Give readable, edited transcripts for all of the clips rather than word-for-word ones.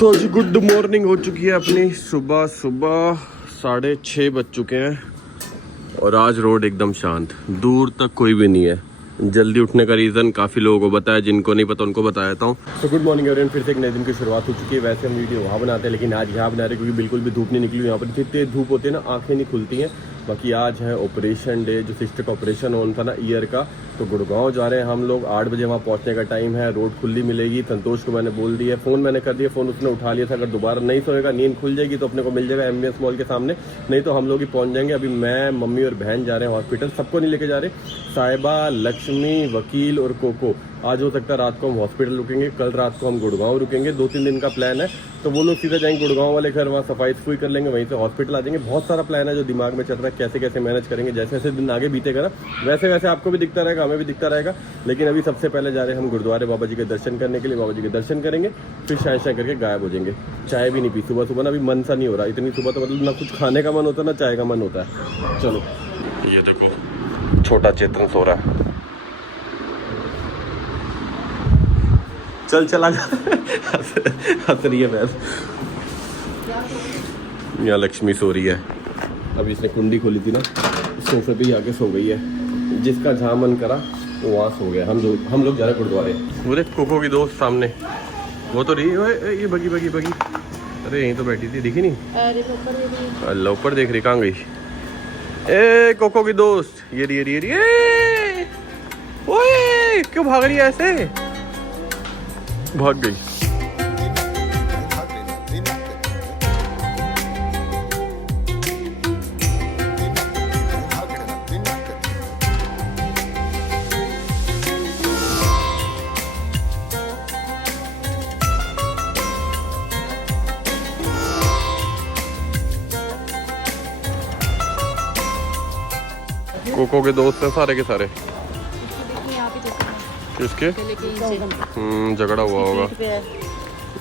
तो जी good morning हो चुकी है अपनी। सुबह 6:30 बज चुके हैं और आज रोड एकदम शांत, दूर तक कोई भी नहीं है। जल्दी उठने का रीज़न काफ़ी लोगों को बताया, जिनको नहीं पता उनको बता देता हूँ। तो गुड मॉर्निंग एवरीवन, फिर से एक नए दिन की शुरुआत हो चुकी है। वैसे हम वीडियो वहाँ बनाते हैं, लेकिन आज यहाँ बना रहे क्योंकि बिल्कुल भी धूप नहीं निकली। यहाँ पर जितनी धूप होती है ना, आँखें नहीं खुलती हैं। बाकी आज है ऑपरेशन डे, जो सिस्टर का ऑपरेशन होना था ना ईयर का, तो गुड़गांव जा रहे हैं हम लोग। 8 बजे वहाँ पहुँचने का टाइम है। रोड खुली मिलेगी। संतोष को मैंने बोल दिया, फ़ोन मैंने कर दिया, फ़ोन उसने उठा लिया था। अगर दोबारा नहीं सोएगा, नींद खुल जाएगी तो अपने को मिल जाएगा MBS मॉल के सामने, नहीं तो हम लोग ही पहुँच जाएंगे। अभी मैं, मम्मी और बहन जा रहे हैं हॉस्पिटल। सबको नहीं लेके जा रहे, साहिबा, लक्ष्मी, वकील और कोको। आज हो सकता है रात को हम हॉस्पिटल रुकेंगे, कल रात को हम गुड़गांव रुकेंगे। 2-3 दिन का प्लान है। तो वो लोग सीधे जाएंगे गुड़गांव वाले घर, वहाँ सफाई सफाई कर लेंगे, वहीं से हॉस्पिटल आ जाएंगे। बहुत सारा प्लान है जो दिमाग में चल रहा है, कैसे कैसे मैनेज करेंगे। जैसे जैसे दिन आगे बीतेगा ना, वैसे वैसे आपको भी दिखता रहेगा, हमें भी दिखता रहेगा। लेकिन अभी सबसे पहले जा रहे हैं हम गुरुद्वारे बाबा जी के दर्शन करने के लिए। बाबा जी के दर्शन करेंगे, फिर शाय शाय करके गायब हो जाएंगे। चाय भी नहीं पी सुबह सुबह ना, अभी मन सा नहीं हो रहा। इतनी सुबह तो मतलब ना कुछ खाने का मन होता है ना चाय का मन होता है। चलो, ये देखो छोटा चेतन सो रहा है। चल चला जा। हंस रही है भैंस। यहाँ लक्ष्मी सो रही है। अभी इसने कुंडी खोली थी ना, सोफे पे ही आके सो गई है। जिसका जहाँ मन करा वो वहाँ सो गया। हम लोग जा रहे गुरुद्वारे। पूरे कोको की दोस्त सामने, वो तो रही है ये बगी। अरे यहीं तो बैठी थी, दिखी नहीं? अल्लाह ऊपर देख रही, कहाँ गई? ए कोको की दोस्त, ये रही। ओए क्यों भाग रही है ऐसे? भाग गई। कोको के दोस्त हैं सारे के सारे। किसके? झगड़ा हुआ होगा,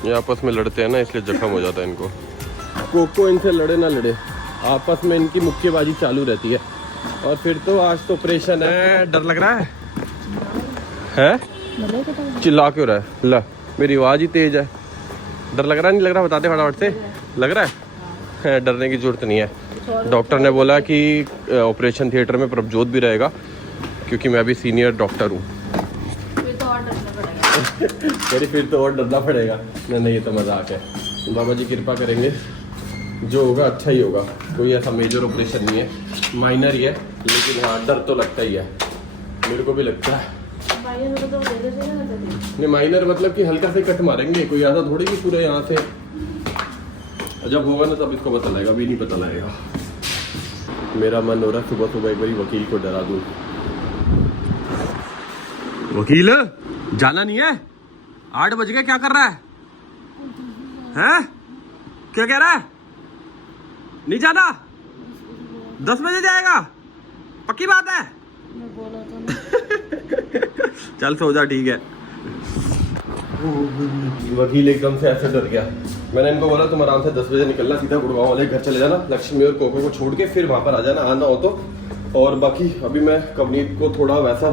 ये आपस में लड़ते हैं ना, इसलिए जख्म हो जाता है इनको। कोको इनसे लड़े ना लड़े, आपस में इनकी मुक्केबाजी चालू रहती है। और फिर तो आज तो ऑपरेशन है। डर लग रहा है? चिल्ला क्यों रहा है? ला, मेरी आवाज ही तेज है। डर लग रहा नहीं लग रहा? बताते फटाफट से। लग रहा है? डरने की जरूरत नहीं है। डॉक्टर ने बोला कि ऑपरेशन थिएटर में प्रभजोत भी रहेगा, क्योंकि मैं भी सीनियर डॉक्टर हूँ। फिर तो और डरना पड़ेगा। नहीं, ये तो मजाक है। बाबा जी कृपा करेंगे, जो होगा अच्छा ही होगा। कोई ऐसा मेजर ऑपरेशन नहीं है, माइनर ही है। लेकिन हाँ, डर तो लगता ही है, मेरे को भी लगता है। नहीं, माइनर मतलब कि हल्का से कट मारेंगे, कोई ऐसा थोड़ी कि पूरे यहाँ से। जब होगा ना तब इसको पता लगेगा, अभी नहीं पता लगेगा। मेरा मन हो रहा है सुबह सुबह एक बारी वकील को डरा दूं। वकील, जाना नहीं है? 8 बज गए, क्या कर रहा है? हैं? क्या कह रहा है? नहीं जाना? 10 बजे जाएगा? पक्की बात है? मैं बोला था। चल सो जा, ठीक है। वकील एकदम से ऐसे डर गया। मैंने इनको बोला तुम आराम से 10 बजे निकलना, सीधा गुड़गांव वाले घर चले जाना, लक्ष्मी और कोको को छोड़ के फिर वहाँ पर आ जाना, आना हो तो। और बाकी अभी मैं कवनीत को थोड़ा वैसा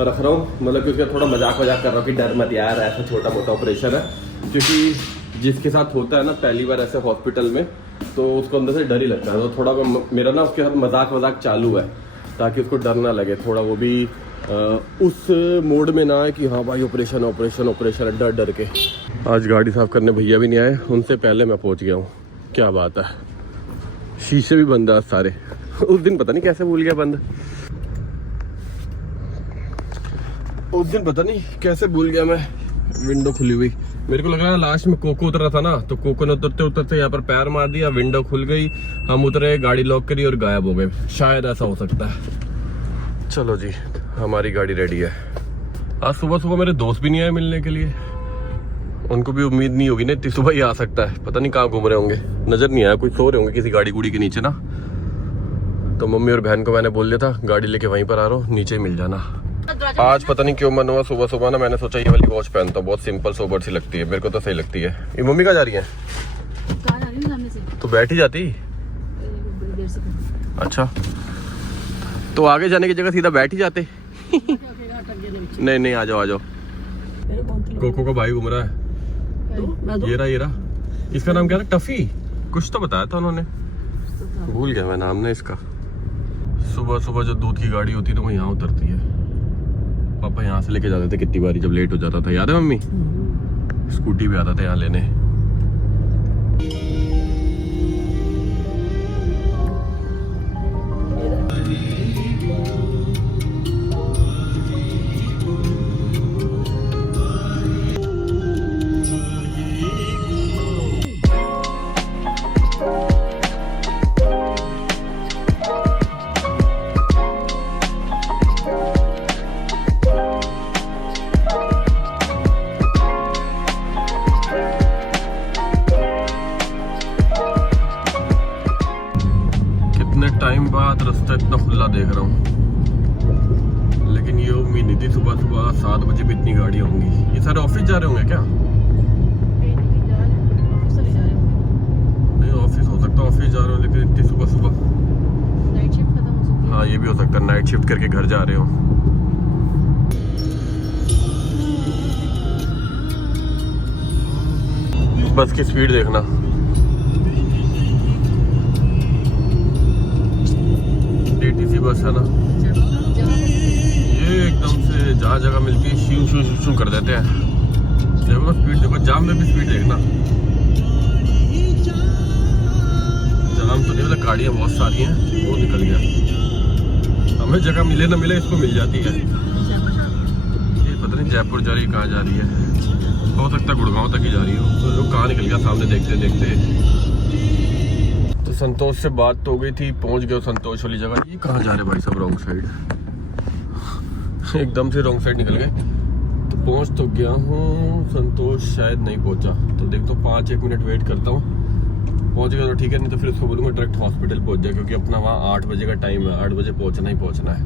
रख रहा हूँ, मतलब कि उसका थोड़ा मजाक कर रहा हूँ कि डर मत यार, ऐसा छोटा मोटा ऑपरेशन है। क्योंकि जिसके साथ होता है ना पहली बार ऐसे हॉस्पिटल में, तो उसको अंदर से डर ही लगता है। तो थोड़ा मेरा ना उसके साथ मजाक चालू है, ताकि उसको डर ना लगे। थोड़ा वो भी उस मोड में ना है कि हाँ भाई ऑपरेशन डर डर के। आज गाड़ी साफ करने भैया भी नहीं आए, उनसे पहले मैं पहुंच गया हूँ। क्या बात है, शीशे भी बंद है सारे। उस दिन पता नहीं कैसे भूल गया बंद, उस दिन पता नहीं कैसे भूल गया मैं। विंडो खुली हुई, मेरे को लग रहा है लास्ट में कोको उतरा था ना, तो कोको ने उतरते यहाँ पर पैर मार दिया, विंडो खुल गई, हम उतरे, गाड़ी लॉक करी और गायब हो गए। शायद ऐसा हो सकता है। चलो जी, हमारी गाड़ी रेडी है। आज सुबह सुबह मेरे दोस्त भी नहीं आए मिलने के लिए। उनको भी उम्मीद नहीं होगी ना इतनी सुबह ही आ सकता है। पता नहीं कहाँ घूम रहे होंगे, नजर नहीं आया। कोई सो रहे होंगे किसी गाड़ी गुड़ी के नीचे ना। तो मम्मी और बहन को मैंने बोल दिया था गाड़ी लेके वहीं पर आ रहा हूँ, नीचे मिल जाना। आज पता नहीं क्यों मन हुआ सुबह सुबह ना, मैंने सोचा ये वाली वॉच पहनता हूँ, बहुत सिंपल सोबर सी लगती है, मेरे को तो सही लगती है। ये मम्मी कहाँ जा रही है? तो बैठ ही जाती। अच्छा, तो आगे जाने की जगह सीधा बैठ ही जाते। नहीं, आ जाओ। कोको का भाई घूम रहा है। ये रहा इसका नाम क्या था? टफी कुछ तो बताया था उन्होंने, भूल गया मैं नाम ना इसका। सुबह सुबह जो दूध की गाड़ी होती है तो वो यहाँ उतरती है। पापा यहाँ से लेके जाते थे कितनी बारी जब लेट हो जाता था, याद है मम्मी? स्कूटी पे आता था यहाँ लेने। टाइम बाद रास्ता इतना खुला देख रहा हूँ, लेकिन ये उम्मीद नहीं थी सुबह सुबह 7 बजे भी इतनी गाड़ियाँ होंगी। ये सारे ऑफिस जा रहे होंगे क्या? नहीं ऑफिस हो सकता है, ऑफिस जा रहे हो, लेकिन इतनी सुबह सुबह नाइट शिफ्ट खत्म हो सकती है। हाँ ये भी हो सकता है, नाइट शिफ्ट करके घर जा रहे हो। बस की स्पीड देखना, DTC बस है ना, ये एकदम से जहाँ जगह मिलती है शू शू शू शू कर देते हैं। देखो स्पीड देखो, जाम में भी स्पीड देखना। जाम तो नहीं, मतलब गाड़ियाँ बहुत सारी हैं, वो निकल गया। हमें जगह मिले ना मिले इसको मिल जाती है। ये पता नहीं जयपुर जा रही है, कहाँ जा रही है, हो सकता है गुड़गांव तक ही जा रही हो। तो लोग कहाँ निकल गया सामने देखते देखते। तो संतोष से बात तो हो गई थी, पहुंच गए संतोष वाली जगह। ये कहाँ जा रहे भाई सब? रॉन्ग साइड, एकदम से रॉन्ग साइड निकल गए। तो पहुंच तो गया हूँ, संतोष शायद नहीं पहुंचा, तो देखता हूँ 5-1 मिनट वेट करता हूँ। पहुंच गया तो ठीक है, नहीं तो फिर उसको बोलूँगा डायरेक्ट हॉस्पिटल पहुंच जाए, क्योंकि अपना वहाँ 8 बजे का टाइम है, 8 बजे पहुँचना ही पहुँचना है।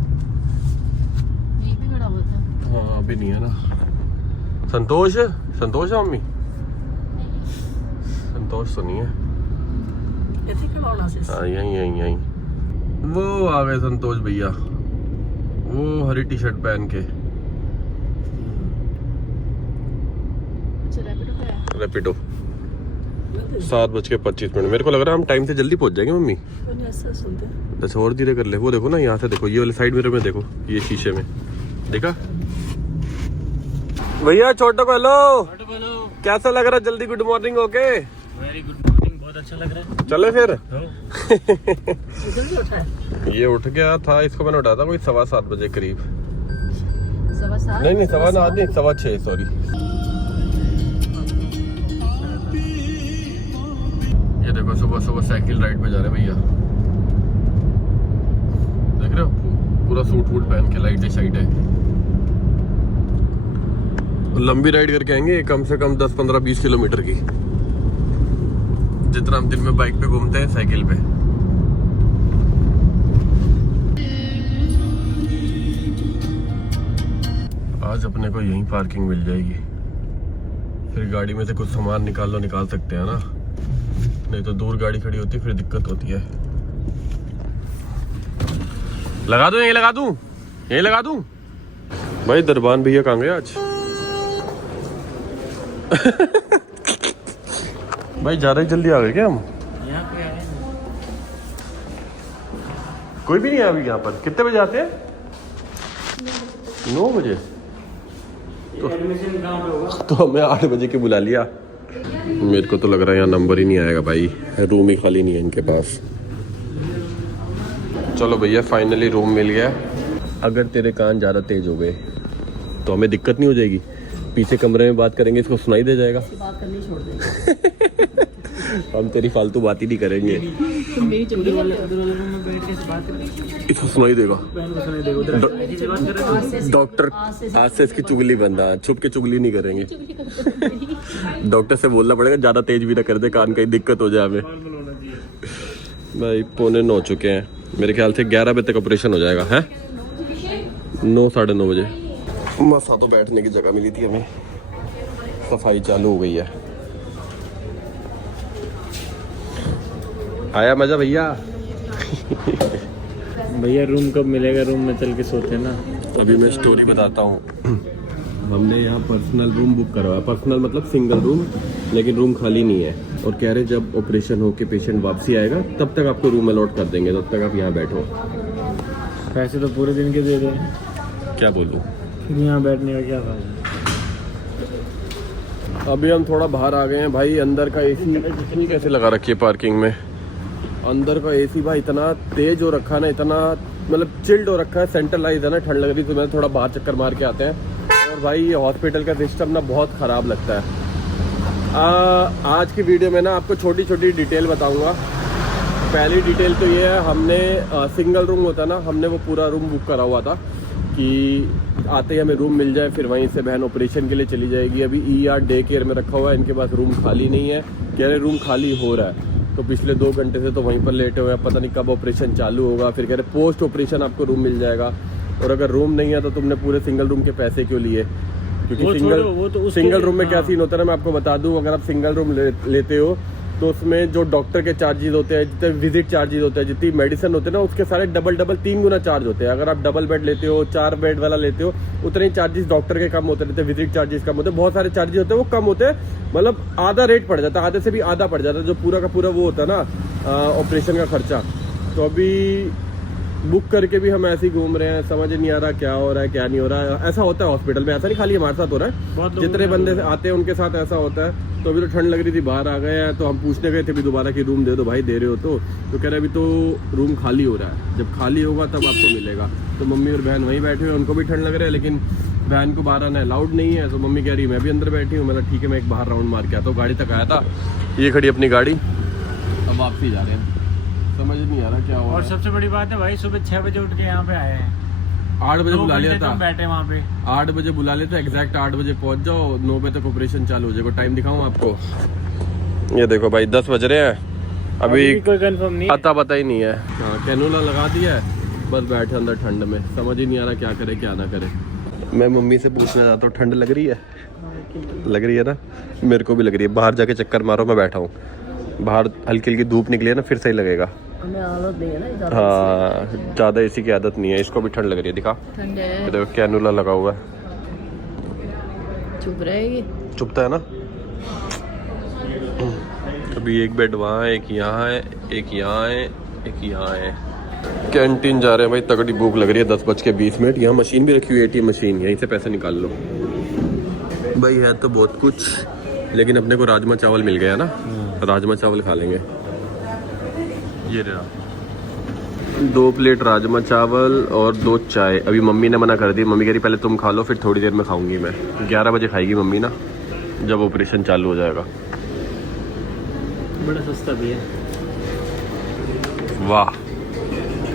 यहीं पे खड़ा हुआ था। हाँ अभी नहीं है ना। संतोष है मम्मी? संतोष तो नहीं है। हाँ यहीं वो आ गए संतोष भैया, वो हरी टी शर्ट पहन के। रैपिडो 7:25। मेरे को लग रहा है हम टाइम से जल्दी पहुंच जाएंगे मम्मी। अच्छा और धीरे कर ले, वो देखो ना यहाँ से देखो, ये वाले साइड मिरर में देखो, ये शीशे में देखा भैया? छोटो को हेलो, कैसा लग रहा है? जल्दी good morning. Okay very good morning, बहुत अच्छा लग रहा है। चले फिर। जल्दी उठा है। ये उठ गया था, इसको मैंने उठाया था कोई 7:15 बजे करीब। 7:15? नहीं 7:15 नहीं, 6:15 सॉरी। ये देखो सुबह सुबह साइकिल राइड पे जा रहे भैया, देख रहे हो? पूरा सूट वूट पहन के, लाइट शाइट है। लंबी राइड करके आएंगे, कम से कम 10-15-20 किलोमीटर की, जितना हम दिन में बाइक पे घूमते हैं साइकिल पे। आज अपने को यहीं पार्किंग मिल जाएगी, फिर गाड़ी में से कुछ सामान निकाल सकते हैं ना, नहीं तो दूर गाड़ी खड़ी होती है फिर दिक्कत होती है। लगा दूं, यहीं लगा दूं। भाई दरबान भैया कहाँ गए आज? भाई जा रहे जल्दी आ गए क्या हम? यहाँ पे आ गए। कोई भी नहीं है अभी यहाँ पर। कितने बजे आते हैं? 9 बजे। एडमिशन कहाँ पे होगा? तो हमें 8 बजे के बुला लिया। मेरे को तो लग रहा है यहाँ नंबर ही नहीं आएगा भाई, रूम ही खाली नहीं है इनके पास। चलो भैया फाइनली रूम मिल गया। अगर तेरे कान ज़्यादा तेज हो गए तो हमें दिक्कत नहीं हो जाएगी, पीछे कमरे में बात करेंगे, इसको सुनाई दे जाएगा। बात करनी छोड़ देंगे। हम तेरी फालतू बात ही नहीं करेंगे, मेरी चुगली उधर वाले रूम में बैठ के बात करें, इसको सुनाई देगा। बहन को सुनाई देगा। उधर ऐसे बात कर रहे हैं। डॉक्टर आज से इसकी चुगली बंद है, छुप के चुगली नहीं करेंगे। डॉक्टर से बोलना पड़ेगा ज़्यादा तेज भी ना कर दे, कान कहीं दिक्कत हो जाए हमें। भाई 9:15 हो चुके हैं, मेरे ख्याल से 11 बजे तक ऑपरेशन हो जाएगा है। 9 साढ़े 9 बजे मसा तो बैठने की जगह मिली थी हमें। सफाई चालू हो गई है। आया मजा भैया? भैया रूम कब मिलेगा? रूम में चल के सोते ना। अभी मैं स्टोरी बताता हूँ। हमने यहाँ पर्सनल रूम बुक करवाया, पर्सनल मतलब सिंगल रूम, लेकिन रूम खाली नहीं है। और कह रहे जब ऑपरेशन हो के पेशेंट वापसी आएगा तब तक आपको रूम अलॉट कर देंगे, तब तक आप यहाँ बैठो। पैसे तो पूरे दिन के दे रहे हैं, क्या बोलूँ, फिर यहाँ बैठने का क्या फायदा। अभी हम थोड़ा बाहर आ गए हैं भाई। अंदर का एसी इतनी कैसे लगा रखी है पार्किंग में, अंदर का एसी भाई इतना तेज हो रखा है ना, इतना मतलब चिल्ड हो रखा है, सेंट्रलाइज है ना, ठंड लग रही तो मैं थोड़ा बाहर चक्कर मार के आते हैं। और भाई ये हॉस्पिटल का सिस्टम ना बहुत ख़राब लगता है। आज की वीडियो में ना आपको छोटी छोटी डिटेल बताऊंगा। पहली डिटेल तो ये है, हमने सिंगल रूम होता है ना, हमने वो पूरा रूम बुक करा हुआ था कि आते ही हमें रूम मिल जाए, फिर वहीं से बहन ऑपरेशन के लिए चली जाएगी। अभी ER डे केयर में रखा हुआ है, इनके पास रूम खाली नहीं है, कह रहे रूम खाली हो रहा है। तो पिछले 2 घंटे से तो वहीं पर लेटे हुए हैं, पता नहीं कब ऑपरेशन चालू होगा। फिर कह रहे पोस्ट ऑपरेशन आपको रूम मिल जाएगा, और अगर रूम नहीं है तो तुमने पूरे सिंगल रूम के पैसे क्यों लिए, क्योंकि सिंगल रूम में क्या सीन होता है ना, मैं आपको बता दूं। अगर आप सिंगल रूम लेते हो तो उसमें जो डॉक्टर के चार्जेस होते हैं, जितने विजिट चार्जेस होते हैं, जितनी मेडिसिन होते हैं ना, उसके सारे डबल 3 गुना चार्ज होते हैं। अगर आप डबल बेड लेते हो, 4 बेड वाला लेते हो, उतने ही चार्जेस डॉक्टर के कम होते रहते हैं, विजिट चार्जेस कम होते हैं, बहुत सारे चार्जेस होते हैं वो कम होते हैं, मतलब आधा रेट पड़ जाता है, आधे से भी आधा पड़ जाता है जो पूरा का पूरा वो होता है ना ऑपरेशन का खर्चा। तो अभी बुक करके भी हम ऐसे ही घूम रहे हैं, समझ नहीं आ रहा क्या हो रहा है क्या नहीं हो रहा है। ऐसा होता है हॉस्पिटल में, ऐसा नहीं खाली हमारे साथ हो रहा है, जितने बंदे आते हैं उनके साथ ऐसा होता है। तो अभी तो ठंड लग रही थी, बाहर आ गए हैं, तो हम पूछने गए थे भी दोबारा कि रूम दे दो भाई, दे रहे हो तो कह रहे अभी तो रूम खाली हो रहा है, जब खाली होगा तब आपको मिलेगा। तो मम्मी और बहन वहीं बैठे हुए, उनको भी ठंड लग रहा है, लेकिन बहन को बाहर आना अलाउड नहीं है। तो मम्मी कह रही मैं भी अंदर बैठी हूँ। मतलब ठीक है, मैं एक बाहर राउंड मार के आता हूँ। गाड़ी तक आया था, ये खड़ी अपनी गाड़ी, अब वापसी जा रहे हैं, समझ नहीं आ रहा क्या हो। और सबसे बड़ी बात है भाई, सुबह 6 बजे उठ के यहाँ पे आए हैं, 8 बजे बुला लिया था, बैठे वहाँ पे 8 बजे बुला लेते, एग्जैक्ट 8 बजे पहुंच जाओ, 9 बजे तक ऑपरेशन चालू हो जाएगा। टाइम दिखाऊं आपको, ये देखो भाई 10 बज रहे हैं, अभी कोई कंफर्म नहीं, पता ही नहीं है। हाँ, कैनोला लगा दिया है, बस बैठे अंदर ठंड में, समझ ही नहीं आ रहा क्या करे क्या ना करे। मैं मम्मी से पूछना चाहता हूँ, ठंड लग रही है? लग रही है ना, मेरे को भी लग रही है। बाहर जाके चक्कर मारो, मैं बैठा हूँ बाहर, हल्की हल्की धूप निकली है ना, फिर सही लगेगा। हमें आदत नहीं है ना, हाँ, ज़्यादा एसी की आदत नहीं है, इसको भी ठंड लग रही है। दिखा, ठंड है, देखो कैनोला लगा हुआ है, चुप रहेगी, चुपता है ना। अभी एक बेड वहाँ है, एक यहाँ है, एक यहाँ है, एक यहाँ है। कैंटीन जा रहे हैं भाई, तगड़ी भूख लग रही है। 10:20। यहाँ मशीन भी रखी हुई है, ATM मशीन, यहीं से पैसे निकाल लो भाई। है तो बहुत कुछ, लेकिन अपने को राजमा चावल मिल गया ना, राजमा चावल खा लेंगे। ये रहा 2 प्लेट राजमा चावल और 2 चाय। अभी मम्मी ने मना कर दी, मम्मी कह रही पहले तुम खा लो, फिर थोड़ी देर में खाऊंगी मैं। 11 बजे खाएगी मम्मी ना, जब ऑपरेशन चालू हो जाएगा। बड़ा सस्ता भी है। वाह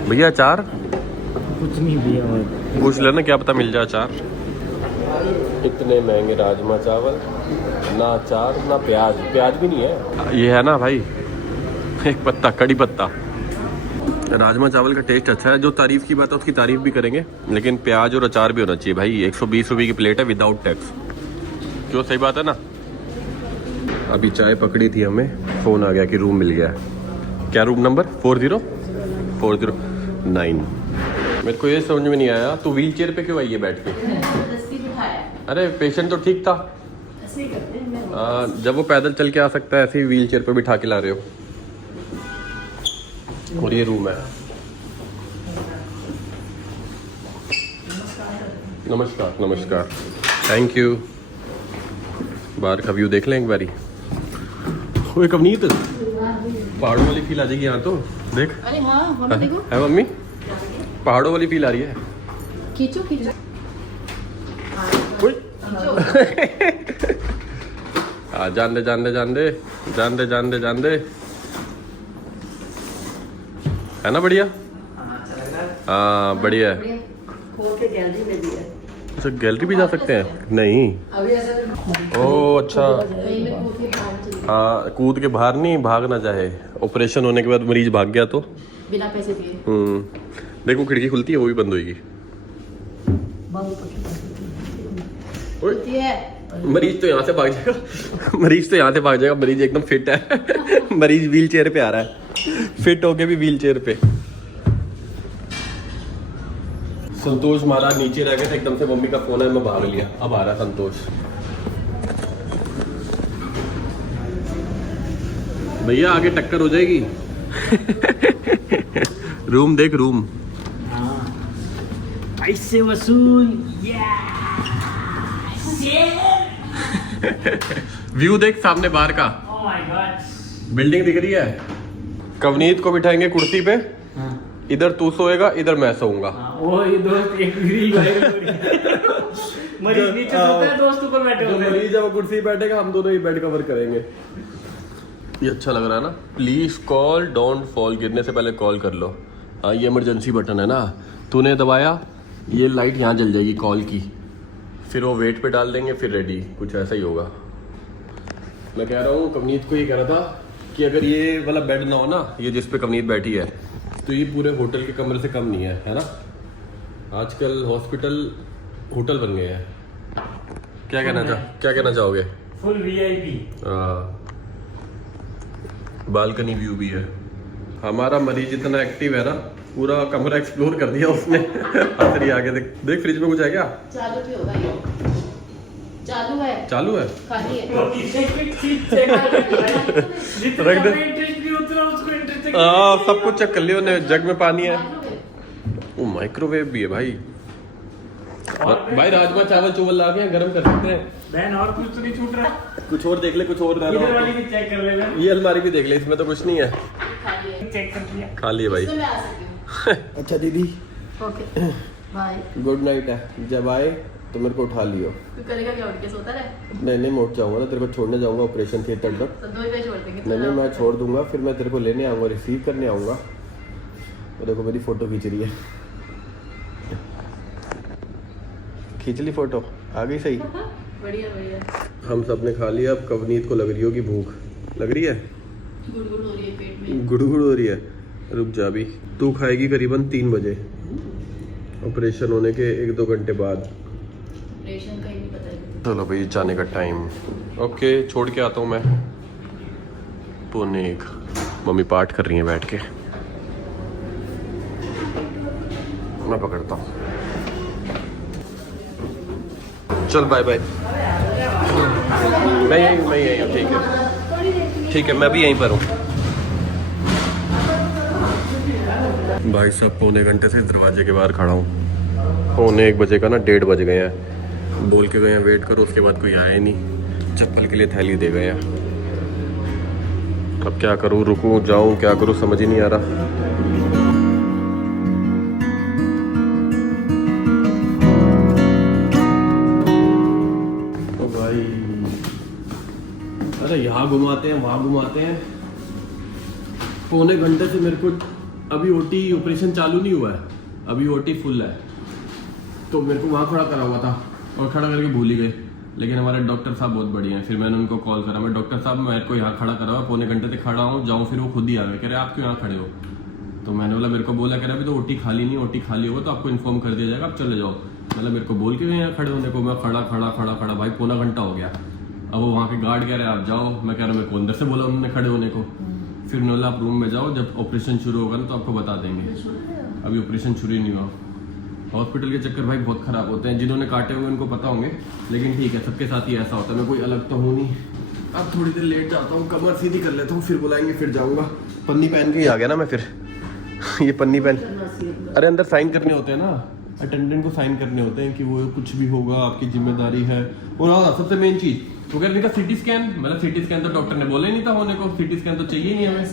भैया, अचार कुछ नहीं दिया, और पूछ लेना, क्या पता मिल जाए अचार। इतने महंगे राजमा चावल, ना अचार ना प्याज, प्याज भी नहीं है। ये है ना भाई, एक पत्ता, कड़ी पत्ता। राजमा चावल का टेस्ट अच्छा है, जो तारीफ की बात है उसकी तारीफ भी करेंगे, लेकिन प्याज और अचार भी होना चाहिए भाई। 120 रुपये की प्लेट है विदाउट टैक्स, क्यों, सही बात है ना। अभी चाय पकड़ी थी हमें, फ़ोन आ गया कि रूम मिल गया है। क्या रूम नंबर? 409। मेरे को ये समझ में नहीं आया, तू व्हील चेयर पे क्यों आई है बैठ के? अरे पेशेंट तो ठीक था, जब वो पैदल चल के आ सकता है, ऐसे ही व्हील चेयर पे बिठा के ला रहे हो। और ये रूम है। नमस्कार नमस्कार, थैंक यू। बाहर का व्यू देख लें एक बारी। ओए कवनीत, पहाड़ों वाली फील आ जाएगी यहाँ तो, देख। अरे हाँ, हम देखो, है मम्मी, पहाड़ों वाली फील आ रही है। खींचो खींचो, जान दे जान दे जान दे जान दे जान दे जान दे, है ना बढ़िया? हाँ बढ़िया है। खोल के गैलरी में भी है। अच्छा, गैलरी भी जा सकते हैं? नहीं, ओह अच्छा, हाँ कूद के बाहर नहीं, भाग ना जाए। ऑपरेशन होने के बाद मरीज भाग गया तो बिना पैसे दिए। देखो खिड़की खुलती है, वो भी बंद होगी। मरीज तो यहाँ से भाग जाएगा, मरीज तो यहाँ से भाग जाएगा, मरीज एकदम फिट है। मरीज व्हील चेयर पे आ रहा है, फिट होके भी व्हील चेयर पे। संतोष महाराज नीचे रह गए थे, एकदम से मम्मी का फोन है, मैं भाग लिया, अब आ रहा संतोष। भैया आगे टक्कर हो जाएगी। रूम देख रूम। हाँ पैसे वसूल। व्यू देख सामने बाहर का। Oh my God. बिल्डिंग दिख रही है। कवनीत को बिठाएंगे कुर्सी पे, हाँ इधर तू सोएगा, इधर मैं सोऊंगा। वो ये दोस्त एक मरीज नीचे सोता है, दोस्त ऊपर बैठे जो होते हैं। मरीज है वो कुर्सी पे बैठेगा, हम दोनों ही बेड कवर करेंगे। ये अच्छा लग रहा है ना। प्लीज कॉल डोंट फॉल, गिरने से पहले कॉल कर लो। हाँ ये इमरजेंसी बटन है ना, तूने दबाया ये लाइट यहाँ जल जाएगी कॉल की, फिर वो वेट पे डाल देंगे, फिर रेडी, कुछ ऐसा ही होगा। मैं कह रहा हूँ कवनीत को ये कह रहा था कि अगर ये वाला बेड ना हो ना, ये जिस पे कवनीत बैठी है, तो ये पूरे होटल के कमरे से कम नहीं है ना। आजकल हॉस्पिटल होटल बन गए हैं। क्या कहना चाहोगे? Full VIP. बालकनी व्यू भी है। हमारा मरीज इतना एक्टिव है ना, पूरा कमरा एक्सप्लोर कर दिया उसने। हथरी आगे देख फ्रिज में कुछ है क्या? चालू भी होगा ये। चालू है। चालू है, खाली है। रख दे। इंटरेस्ट नहीं उतना उसको इंटरेस्ट। सब कुछ चेक कर लियो ने। जग में पानी है। ओ माइक्रोवेव भी है भाई। भाई राजमा चावल चोवल ला के गरम कर सकते हैं। बहन और कुछ तो नहीं छूट रहा। कुछ और देख ले, कुछ और इधर वाली भी चेक कर ले बहन। ये अलमारी भी देख ले, इसमें तो कुछ नहीं है। खाली है। चेक कर लिया। खा लिए भाई। इसमें मैं आ सकती हूँ। अच्छा दीदी, ओके बाय। गुड नाइट है। जब आए तो मेरे को उठा लियो। तू करेगा क्या, उठ के सोता रहे? नहीं मैं उठ जाऊंगा ना, तेरे को छोड़ने जाऊंगा ऑपरेशन थिएटर तक। तो 2 ही पे छोड़ देंगे। नहीं मैं छोड़ दूंगा, फिर मैं तेरे को लेने आऊंगा, रिसीव करने आऊंगा। तो देखो मेरी फोटो खींच रही है। खींच ली फोटो, आ गई सही। बढ़िया बढ़िया। हम सब ने खा लिया। अब कवनीत को लग रही होगी भूख। लग रही है, गुड़गुड़ हो रही है पेट में। गुड़गुड़ हो रही है। रुक जा भी, तू खाएगी करीबन 3 बजे, ऑपरेशन होने के 1-2 घंटे बाद। रेशन का ही नहीं पता है। चलो भाई जाने का टाइम। ओके छोड़ के आता हूँ मैं। 1:45 मम्मी पाठ कर रही है बैठ के, मैं पकड़ता हूँ। चल बाय बाय। मैं यहीं हूँ। ठीक है मैं भी यहीं पर हूँ। भाई साहब 1 घंटे से दरवाजे के बाहर खड़ा हूँ। 1:45 बजे का ना, 1:30 बज गए हैं। बोल के गए हैं वेट करो, उसके बाद कोई आया ही नहीं। चप्पल के लिए थैली दे गए हैं। अब क्या करूँ, रुकूँ जाऊँ, क्या करूँ समझ ही नहीं आ रहा। अरे यहाँ घुमाते हैं वहाँ घुमाते हैं। 1 घंटे से मेरे को अभी ओटी ऑपरेशन चालू नहीं हुआ है, अभी ओटी फुल है। तो मेरे को वहाँ खड़ा करा हुआ था और खड़ा करके भूल ही गए। लेकिन हमारे डॉक्टर साहब बहुत बढ़िया हैं। फिर मैंने उनको कॉल करा, मैं डॉक्टर साहब मेरे को यहाँ खड़ा करा हुआ, 1 घंटे से खड़ा हूँ, जाऊँ। फिर वो खुद ही आ गए, कह रहे आप क्यों यहाँ खड़े हो? तो मैंने बोला, मेरे को बोला कह रहा अभी तो ओटी खाली नहीं, ओटी खाली होगा तो आपको इन्फॉर्म कर दिया जाएगा, आप चले जाओ। मतलब मेरे को बोल के गए यहाँ खड़े होने को। मैं खड़ा भाई 1.25 घंटा हो गया। अब वो वहाँ के गार्ड कह रहे आप जाओ, मैं कह रहा मेरे को अंदर से बोला उन्होंने खड़े होने को। फिर उन्होंने बोला आप रूम में जाओ, जब ऑपरेशन शुरू होगा ना तो आपको बता देंगे। अभी ऑपरेशन शुरू ही नहीं हुआ। हॉस्पिटल के चक्कर भाई बहुत खराब होते हैं, जिन्होंने काटे होंगे उनको पता होंगे, लेकिन ठीक है सबके साथ ही ऐसा होता है। मैं कोई अलग तो हूँ नहीं। अब थोड़ी देर लेट जाता हूँ, कमर सीधी कर लेता हूँ, फिर बुलाएंगे फिर जाऊँगा। पन्नी पहन के ही आ गया ना मैं फिर। ये पन्नी पहन, अरे अंदर साइन करने होते हैं ना, अटेंडेंट को साइन करने होते हैं कि वो कुछ भी होगा आपकी जिम्मेदारी है। और हाँ सबसे मेन चीज वो कह रहे का सिटी स्कैन, मतलब सिटी स्कैन तो डॉक्टर ने बोला ही नहीं था होने को, सिटी स्कैन तो चाहिए नहीं हमें।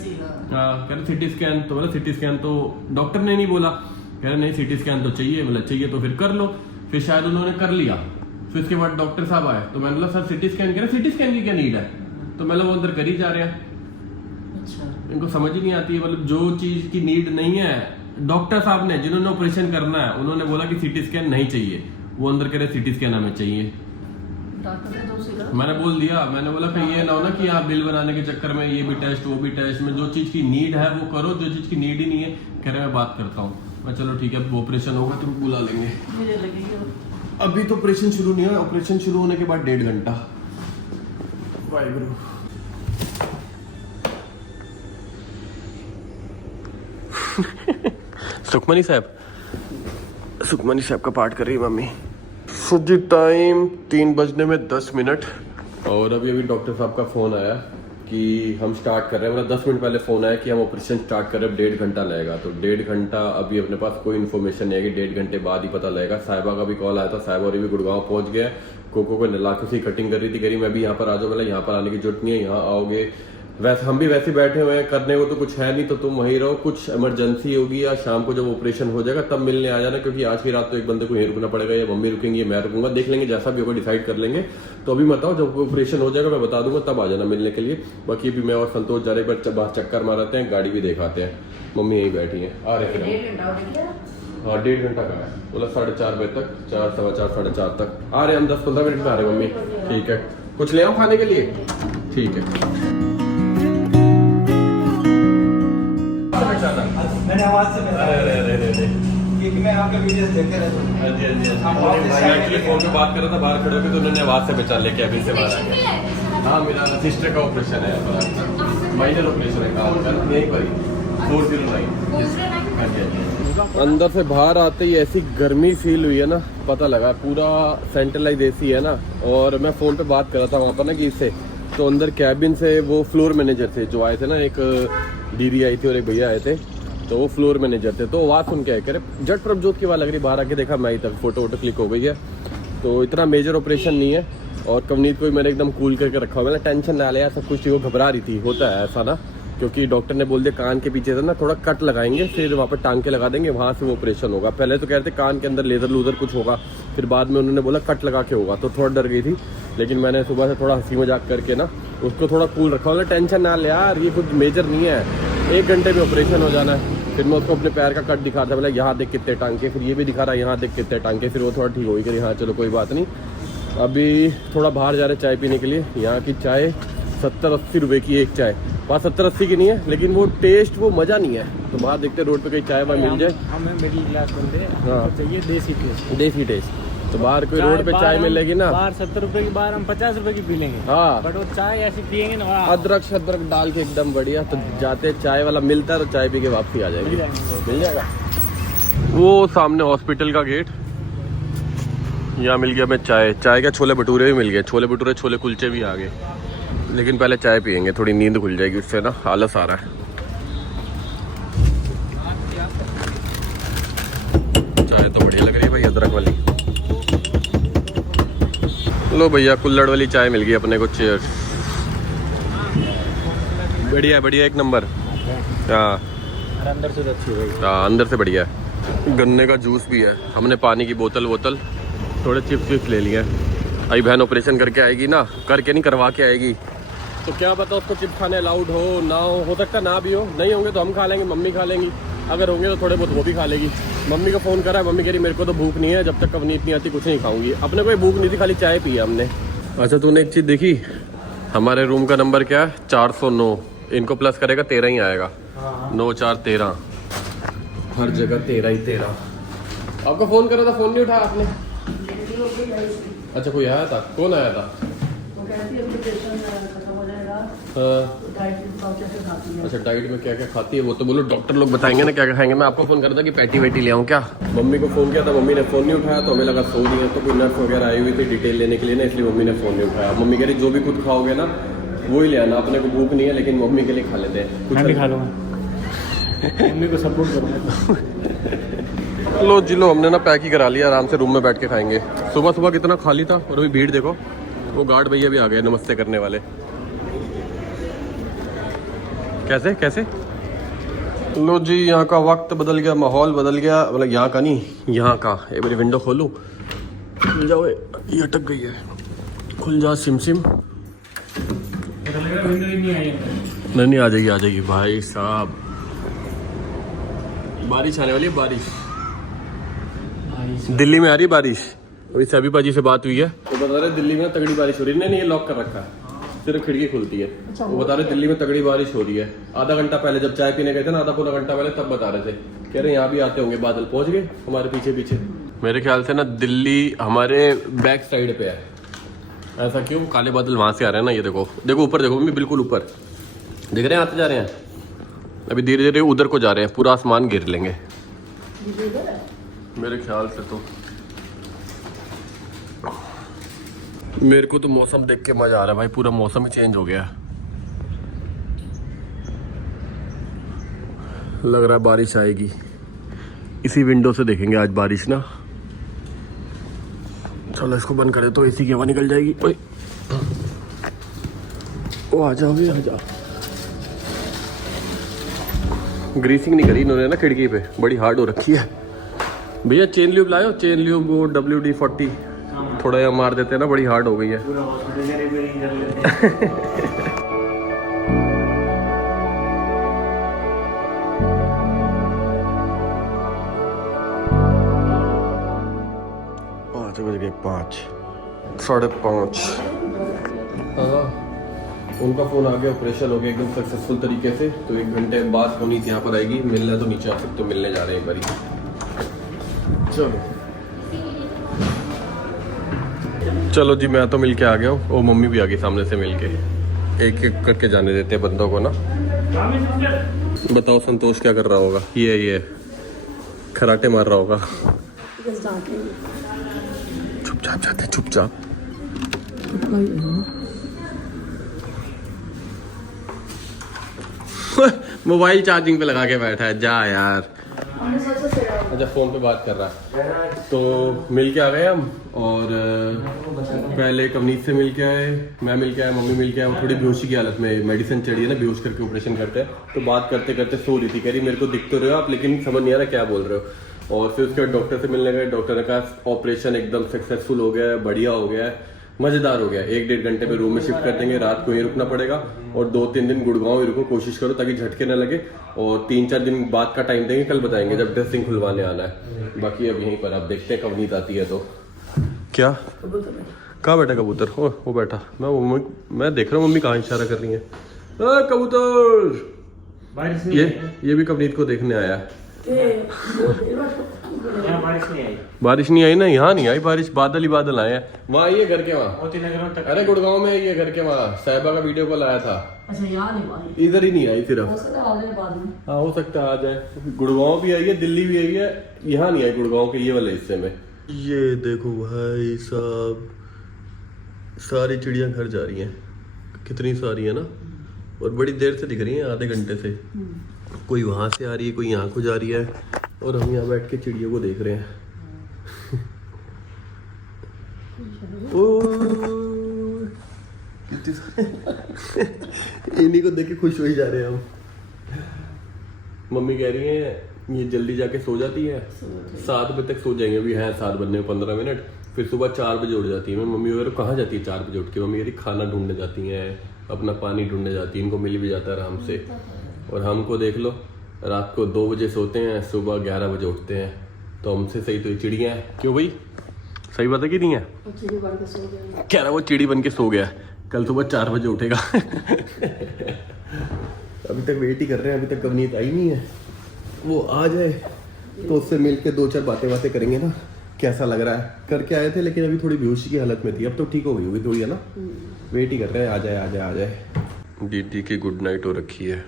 हाँ कह रहे सिटी स्कैन, तो मतलब सिटी स्कैन तो डॉक्टर ने नहीं बोला, कह रहे नहीं सिटी स्कैन तो चाहिए, मतलब चाहिए तो फिर कर लो। फिर शायद उन्होंने कर लिया, फिर उसके बाद डॉक्टर साहब आए तो मैंने बोला सर सिटी स्कैन, कह रहे सिटी स्कैन की क्या नीड है? तो मतलब वो अंदर कर ही जा रहे हैं। अच्छा इनको समझ ही नहीं आती है, मतलब जो चीज की नीड नहीं है, डॉक्टर साहब ने जिन्होंने ऑपरेशन करना है उन्होंने बोला कि सिटी स्कैन नहीं चाहिए, वो अंदर कह रहे सिटी स्कैन हमें चाहिए। मैंने बोल दिया, मैंने बोला कि ये ना हो ना कि आप बिल बनाने के चक्कर में ये भी टेस्ट वो भी टेस्ट, में जो चीज की नीड है वो करो, जो चीज की नीड ही नहीं है कह रहे मैं बात करता हूँ। मैं चलो ठीक है, ऑपरेशन होगा तो बुला लेंगे। अभी तो ऑपरेशन शुरू नहीं हुआ, ऑपरेशन शुरू होने के बाद 1.5 घंटा। वाहिगुरु। सुखमनी साहब का पाठ कर रही है मम्मी। जी टाइम 3 बजने में 10 मिनट और अभी डॉक्टर साहब का फोन आया कि हम स्टार्ट कर रहे हैं, मतलब 10 मिनट पहले फ़ोन आया कि हम ऑपरेशन स्टार्ट कर रहे हैं, 1.5 घंटा लगेगा। तो 1.5 घंटा अभी अपने पास कोई इन्फॉर्मेशन नहीं है कि 1.5 घंटे बाद ही पता लगेगा। साहिबा का भी कॉल आया था, साहिबा और भी गुड़गांव पहुंच गया। कोको को नलाके से कटिंग कर रही थी, करी मैं भी यहाँ पर आ जाऊँ, मतलब यहाँ पर आने की जरूरत नहीं है, यहाँ आओगे। वैसे हम भी वैसे बैठे हुए हैं, करने को तो कुछ है नहीं, तो तुम वहीं रहो। कुछ इमरजेंसी होगी या शाम को जब ऑपरेशन हो जाएगा तब मिलने आ जाना, क्योंकि आज की रात तो एक बंदे को यहीं रुकना पड़ेगा, या मम्मी रुकेंगी या मैं रुकूंगा, देख लेंगे, जैसा भी होगा डिसाइड कर लेंगे। तो अभी बताओ, जब ऑपरेशन हो जाएगा मैं बता दूंगा, तब आ जाना मिलने के लिए। बाकी अभी मैं और संतोष जा रहे हैं, बाहर चक्कर मारते हैं, गाड़ी भी दिखाते हैं। मम्मी यहीं बैठी है, आ रहे हैं। 1.5 घंटा हो गया। हाँ 1.5 घंटा का है, बोला 4:30 बजे तक, 4, सवा 4, 4:30 तक आ रहे हैं हम। 10-15 मिनट में आ रहे हैं मम्मी। ठीक है, कुछ ले आओ खाने के लिए? ठीक है। मैंने आवाज से क्योंकि मैं आपके वीडियोस देखते रहता हूं। एक्चुअली फोन पे बात कर रहा था बाहर खड़े होकर, तो उन्होंने आवाज से पहचान लिया कैबिन से बाहर आ गया। हाँ मेरा सिस्टर का ऑपरेशन है, माइनर ऑपरेशन है, काम का यहीं पर ही 409। अंदर से बाहर आते ही ऐसी गर्मी फील हुई है ना, पता लगा पूरा सेंट्रलाइज एसी है ना। और मैं फोन पे बात कर रहा था वहाँ पर ना कि इससे, तो अंदर कैबिन से वो फ्लोर मैनेजर थे जो आए थे ना, एक दीदी आई थी और एक भैया आए थे, तो वो फ्लोर मैनेजर थे। तो आवाज़ सुन के आए, करे जट प्रभजोत की आवाज़ लग रही, बाहर आके देखा मैं ही तक फोटो वोटो क्लिक हो गई है। तो इतना मेजर ऑपरेशन नहीं है। और कवनीत को भी मैंने एकदम कूल करके रखा हुआ, मैंने टेंशन ना लिया, सब कुछ ठीक, वो घबरा रही थी, होता है ऐसा ना, क्योंकि डॉक्टर ने बोल दिया कान के पीछे से ना थोड़ा कट लगाएंगे, फिर वहाँ पर टांग के लगा देंगे, वहाँ से वो ऑपरेशन होगा। पहले तो कह रहे थे कान के अंदर लेजर लूजर कुछ होगा, फिर बाद में उन्होंने बोला कट लगा के होगा, तो थोड़ा डर गई थी। लेकिन मैंने सुबह से थोड़ा हंसी मजाक करके ना उसको थोड़ा कूल रखा, बोला टेंशन ना ले यार, ये कुछ मेजर नहीं है, 1 घंटे में ऑपरेशन हो जाना है। फिर मैं उसको अपने पैर का कट दिखा था, बोला यहाँ देख कितने टांके, फिर ये भी दिखा रहा यहाँ देख कितने टांके, फिर वो थोड़ा ठीक हो गई कि हाँ चलो कोई बात नहीं। अभी थोड़ा बाहर जा रहे चाय पीने के लिए, यहाँ की चाय 70-80 रुपए की एक चाय, वहाँ 70-80 की नहीं है, लेकिन वो टेस्ट वो मज़ा नहीं है। तो बाहर देखते रोड पे कहीं चाय वाय मिल जाए। हमें मिडिल क्लास बंदे, हाँ चाहिए देसी टेस्ट। देसी टेस्ट, तो बाहर कोई रोड पे चाय मिलेगी ना, बाहर 70 रुपए की, बाहर हम 50 रुपए की पी लेंगे। हाँ बट वो चाय ऐसी पियेंगे ना, अदरक शदरक डाल के एकदम बढ़िया। तो जाते चाय वाला मिलता है तो चाय पी के वापसी आ जाएगी, मिल जाएगा। वो सामने हॉस्पिटल का गेट, यहाँ मिल गया मैं चाय, चाय का छोले भटूरे भी मिल गए, छोले भटूरे छोले कुलचे भी आ गए। लेकिन पहले चाय पियेंगे, थोड़ी नींद खुल जाएगी, उससे ना आलस आ रहा है। चाय तो बढ़िया लग रही है भाई, अदरक वाली। लो भैया कुल्हड़ वाली चाय मिल गई अपने को, चेयर्स। बढ़िया बढ़िया, एक नंबर। हाँ अंदर से अच्छी होगी। हाँ अंदर से बढ़िया है। गन्ने का जूस भी है, हमने पानी की बोतल, थोड़े चिप्स विप्स ले लिए। अभी बहन ऑपरेशन करके आएगी ना, करके नहीं करवा के आएगी, तो क्या पता उसको चिप्स खाने अलाउड हो ना हो सकता ना भी हो, नहीं होंगे तो हम खा लेंगे, मम्मी खा लेंगी, अगर होंगे तो थोड़े बहुत वो भी खा लेगी। मम्मी को फ़ोन करा है, मम्मी कह रही मेरे को तो भूख नहीं है, जब तक कवनीत नहीं आती कुछ नहीं खाऊंगी। अपने कोई भूख नहीं थी, खाली चाय पी है हमने। अच्छा तूने एक चीज़ देखी, हमारे रूम का नंबर क्या है? 409, इनको प्लस करेगा 13 ही आएगा। 9 4 13, हर जगह 13 ही 13। आपको फ़ोन करा था, फ़ोन नहीं उठाया आपने? अच्छा कोई आया था, कौन आया था? वो कहती है ऑपरेशन खत्म हो जाएगा, हाँ डाइट कैसे खाती है। अच्छा डाइट में क्या क्या खाती है वो तो बोलो, डॉक्टर लोग बताएंगे ना क्या क्या खाएंगे। मैं आपको फोन कर था कि पैटी वैटी ले आऊँ क्या? मम्मी को फोन किया था, मम्मी ने फोन नहीं उठाया, तो हमें लगा सो रही है, तो कोई नर्स वगैरह आई हुई थी डिटेल लेने के लिए ना, इसलिए मम्मी ने फोन नहीं उठाया। मम्मी कह रही जो भी खुद खाओगे ना वो ही ले आना, अपने को भूख नहीं है, लेकिन मम्मी के लिए खा लेते हैं। मैं भी खा लूँगा, मम्मी को सपोर्ट करूँगा। लो जी लो, हमने ना पैक ही करा लिया, आराम से रूम में बैठ के खाएंगे। सुबह सुबह कितना खाली था, और अभी भीड़ देखो, वो गार्ड भैया भी आ गए नमस्ते करने वाले। कैसे कैसे? लो जी, यहाँ का वक्त बदल गया, माहौल बदल गया, मतलब यहाँ का नहीं, यहाँ का। एक बार विंडो खोलूँ, खुल जाओ, ये अटक गई है, खुल जा सिम सिम। नहीं आ जाएगी भाई साहब, बारिश आने वाली है, बारिश दिल्ली में आ रही है बारिश। अभी सभी पाजी से बात हुई है, तो बता रहे दिल्ली में तगड़ी बारिश हो रही है। नहीं ये लॉक कर रखा है, सिर्फ खिड़की खुलती है। वो बता रहे दिल्ली में तगड़ी बारिश हो रही है। आधा घंटा पहले जब चाय पीने गए थे ना, आधा पौना घंटा पहले, तब बता रहे थे, कह रहे यहाँ भी आते होंगे बादल, पहुंच गए हमारे पीछे पीछे। मेरे ख्याल से ना दिल्ली हमारे बैक साइड पे है। ऐसा क्यों? काले बादल वहां से आ रहे हैं ना, ये देखो देखो ऊपर देखो मम्मी, बिल्कुल ऊपर दिख रहे हैं, आते जा रहे हैं। अभी धीरे धीरे उधर को जा रहे हैं, पूरा आसमान गिर लेंगे मेरे ख्याल से। तो मेरे को तो मौसम देख के मजा आ रहा है भाई, पूरा मौसम ही चेंज हो गया। लग रहा है बारिश आएगी। इसी विंडो से देखेंगे आज बारिश ना। चलो इसको बंद करे तो एसी की हवा निकल जाएगी। ओए ओ आ जाओ, आ जाओ। ग्रीसिंग नहीं करी इन्होंने ना खिड़की पे, बड़ी हार्ड हो रखी है। भैया चेन ल्यूब लाओ, चेन ल्यूब वो WD-40 थोड़ा यहाँ मार देते हैं ना, बड़ी हार्ड हो गई है। पाँच बज गए, 5, 5:30। हाँ उनका फ़ोन आ गया, ऑपरेशन हो गया एकदम सक्सेसफुल तरीके से। तो 1 घंटे बाद पुनीत यहाँ पर आएगी मिलना, तो नीचे आ सकते हो, मिलने जा रहे हैं एक बारी। चलो जी, मैं तो मिल के आ गया हूँ। वो मम्मी भी आ गई सामने से मिल के। एक एक करके जाने देते हैं बंदों को ना। बताओ संतोष क्या कर रहा होगा? ये खराटे मार रहा होगा। चुपचाप जाते, चुपचाप। मोबाइल चार्जिंग पे लगा के बैठा है, जा यार। अच्छा फ़ोन पे बात कर रहा है। तो मिल के आ गए हम, और पहले कवनीत से मिल के आए, मैं मिल के आया, मम्मी मिल के आया। वो थोड़ी बेहोशी की हालत में, मेडिसिन चढ़ी है ना, बेहोश करके ऑपरेशन करते हैं। तो बात करते करते सो रही थी, कह रही मेरे को दिख तो रहे हो आप, लेकिन समझ नहीं आ रहा क्या बोल रहे हो। और फिर उसके बाद डॉक्टर से मिलने गए। डॉक्टर ने कहा ऑपरेशन एकदम सक्सेसफुल हो गया है, बढ़िया हो गया है, मज़ेदार हो गया। 1-1.5 घंटे में रूम में शिफ्ट कर देंगे, रात को यहीं रुकना पड़ेगा। और 2-3 दिन गुड़गांव ही रुको, कोशिश करो ताकि झटके ना लगे। और 3-4 दिन बाद का टाइम देंगे, कल बताएंगे जब ड्रेसिंग खुलवाने आना है। बाकी अब यहीं पर आप देखते हैं, कवनीत आती है तो। क्या कहाँ बैठा कबूतर? वो बैठा। मैं देख रहा हूँ मम्मी कहाँ इशारा कर रही है। कबूतर ये भी कवनीत को देखने आया। बारिश नहीं आई ना, यहाँ नहीं आई बारिश, बादल ही बादल आए हैं। वहाँ आइए घर के वहाँ, अरे गुड़गांव में आइए घर के वहाँ। साहिबा का वीडियो कॉल आया था। अच्छा यहाँ नहीं आई, इधर ही नहीं आई सिर्फ। बाद में। हाँ हो सकता है आ जाए। गुड़गांव भी आई है, दिल्ली भी आई है, यहाँ नहीं आई गुड़गांव के ये वाले हिस्से में। ये देखो भाई साहब, सारी चिड़िया घर जा रही हैं। कितनी सारी है ना, और बड़ी देर से दिख रही हैं, आधे घंटे से। कोई वहां से आ रही है, कोई यहाँ को जा रही है, और हम यहाँ बैठ के चिड़ियों को देख रहे हैं। इन्हीं को देख के खुश हो ही जा रहे हैं हम। मम्मी कह रही है ये जल्दी जाके सो जाती है, 7 बजे तक सो जाएंगे। अभी है 7 बजने में 15 मिनट। फिर सुबह 4 बजे उठ जाती है। मैं मम्मी वगैरह कहाँ जाती है 4 बजे उठ के? मम्मी कह रही खाना ढूंढने जाती हैं, अपना पानी ढूंढने जाती है, इनको मिल भी जाता है आराम से। और हमको देख लो, रात को 2 बजे सोते हैं, सुबह 11 बजे उठते हैं। तो हमसे सही तो ये चिड़िया है। क्यों भाई, सही बात है कि नहीं है? कह रहा वो चिड़ी बन के सो गया, कल सुबह 4 बजे उठेगा। अभी तक वेट ही कर रहे हैं, अभी तक कवनीत आई नहीं है। वो आ जाए तो उससे मिल के 2-4 बातें करेंगे ना, कैसा लग रहा है। करके आए थे लेकिन अभी थोड़ी बेहोशी की हालत में थी, अब तो ठीक हो गई होगी थोड़ी, है ना। वेट ही कर रहे हैं, आ जाए आ जाए आ जाए। दीदी की गुड नाइट हो रखी है,